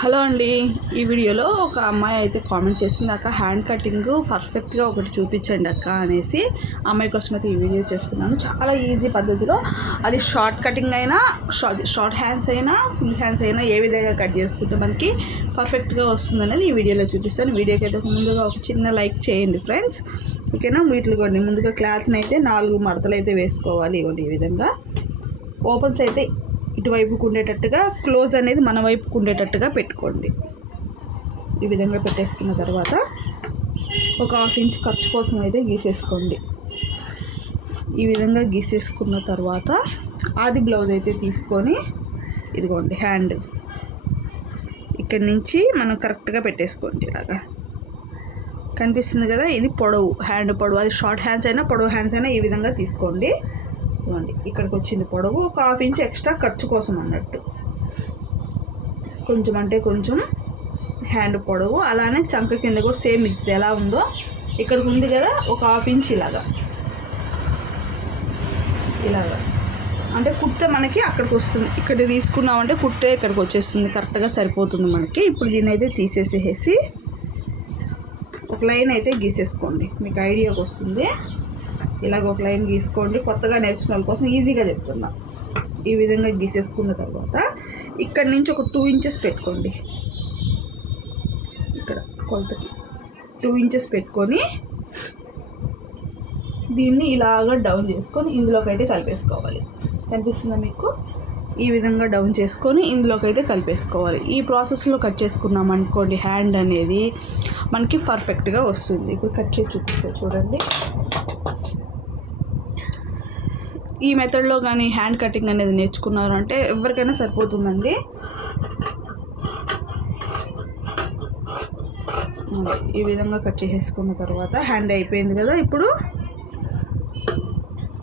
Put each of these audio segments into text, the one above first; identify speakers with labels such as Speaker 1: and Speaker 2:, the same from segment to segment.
Speaker 1: Hello అండి. ఈ వీడియోలో ఒక అమ్మాయి అయితే కామెంట్ చేసింది అక్క హ్యాండ్ కటింగ్ పర్ఫెక్ట్గా ఒకటి చూపించండి అక్క అనేసి అమ్మాయి కోసం అయితే ఈ వీడియో చేస్తున్నాను. చాలా ఈజీ పద్ధతిలో. అది షార్ట్ కటింగ్ అయినా షార్ట్ షార్ట్ హ్యాండ్స్ అయినా ఫుల్ హ్యాండ్స్ అయినా ఏ విధంగా కట్ చేసుకుంటే మనకి పర్ఫెక్ట్గా వస్తుంది అనేది ఈ వీడియోలో చూపిస్తాను. వీడియోకి అయితే ముందుగా ఒక చిన్న లైక్ చేయండి ఫ్రెండ్స్ ఓకేనా వీటిలో కొన్ని ముందుగా క్లాత్ని అయితే నాలుగు మడతలు అయితే వేసుకోవాలి. ఇవ్వండి ఈ విధంగా. ఓపెన్స్ అయితే ఇటువైపుకు ఉండేటట్టుగా క్లోజ్ అనేది మన వైపుకు ఉండేటట్టుగా పెట్టుకోండి. ఈ విధంగా పెట్టేసుకున్న తర్వాత ఒక హాఫ్ ఇంచ్ ఖర్చు కోసం అయితే గీసేసుకోండి. ఈ విధంగా గీసేసుకున్న తర్వాత ఆది బ్లౌజ్ అయితే తీసుకొని ఇదిగోండి హ్యాండ్ ఇక్కడి నుంచి మనం కరెక్ట్గా పెట్టేసుకోండి ఇలాగా. కనిపిస్తుంది కదా ఇది పొడవు హ్యాండ్ పొడవు. అది షార్ట్ హ్యాండ్స్ అయినా పొడవు హ్యాండ్స్ అయినా ఈ విధంగా తీసుకోండి. ఇవ్వండి. ఇక్కడికి వచ్చింది పొడవు ఒక హాఫ్ ఇంచ్ ఎక్స్ట్రా ఖర్చు కోసం అన్నట్టు. కొంచెం అంటే కొంచెం హ్యాండ్ పొడవు అలానే చంక కింద కూడా సేమ్ ఇది ఎలా ఉందో ఇక్కడికి ఉంది కదా ఒక హాఫ్ ఇంచ్ ఇలాగా. ఇలాగా. అంటే కుట్ట మనకి అక్కడికి వస్తుంది ఇక్కడ తీసుకున్నామంటే కుట్టే ఇక్కడికి వచ్చేస్తుంది కరెక్ట్గా సరిపోతుంది మనకి. ఇప్పుడు దీన్ని అయితే తీసేసేసి ఒక లైన్ అయితే గీసేసుకోండి. మీకు ఐడియాకి వస్తుంది ఇలాగ ఒక లైన్ గీసుకోండి. కొత్తగా నేర్చుకున్న వాళ్ళ కోసం ఈజీగా చెప్తున్నా. ఈ విధంగా గీసేసుకున్న తర్వాత ఇక్కడ నుంచి ఒక టూ ఇంచెస్ పెట్టుకోండి. ఇక్కడ కొలతకి టూ ఇంచెస్ పెట్టుకొని దీన్ని ఇలాగ డౌన్ చేసుకొని ఇందులోకి అయితే కలిపేసుకోవాలి. కనిపిస్తుందా మీకు? ఈ విధంగా డౌన్ చేసుకొని ఇందులోకి అయితే కలిపేసుకోవాలి. ఈ ప్రాసెస్లో కట్ చేసుకున్నాం అనుకోండి హ్యాండ్ అనేది మనకి పర్ఫెక్ట్గా వస్తుంది. ఇప్పుడు కట్ చేసి చూపిస్తే చూడండి. ఈ మెథడ్లో కానీ హ్యాండ్ కటింగ్ అనేది నేర్చుకున్నారు అంటే ఎవరికైనా సరిపోతుందండి? ఈ విధంగా కట్ చేసేసుకున్న తర్వాత హ్యాండ్ అయిపోయింది కదా ఇప్పుడు?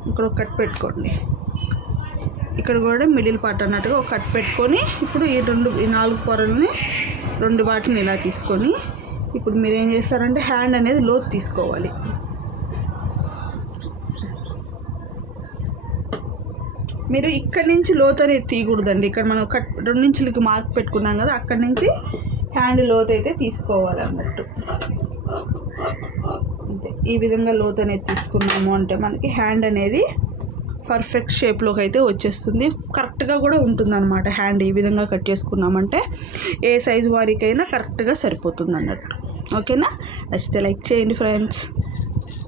Speaker 1: ఇక్కడ ఒక కట్ పెట్టుకోండి. ఇక్కడ కూడా మిడిల్ పార్ట్ అన్నట్టుగా ఒక కట్ పెట్టుకొని ఇప్పుడు ఈ రెండు ఈ నాలుగు పొరల్ని రెండు వాటిని ఇలా తీసుకొని ఇప్పుడు మీరు ఏం చేస్తారంటే హ్యాండ్ అనేది లోతు తీసుకోవాలి. మీరు ఇక్కడి నుంచి లోతనే అనేది తీయకూడదండి. ఇక్కడ మనం కట్ రెండు మార్క్ పెట్టుకున్నాం కదా అక్కడి నుంచి హ్యాండ్ లోతు అయితే తీసుకోవాలి అన్నట్టు. అంతే. ఈ విధంగా లోతు అనేది తీసుకున్నాము అంటే మనకి హ్యాండ్ అనేది పర్ఫెక్ట్ షేప్లోకి అయితే వచ్చేస్తుంది. కరెక్ట్గా కూడా ఉంటుందన్నమాట హ్యాండ్ ఈ విధంగా కట్ చేసుకున్నామంటే. ఏ సైజు వారికైనా కరెక్ట్గా సరిపోతుంది అన్నట్టు. ఓకేనా? నచ్చితే లైక్ చేయండి ఫ్రెండ్స్.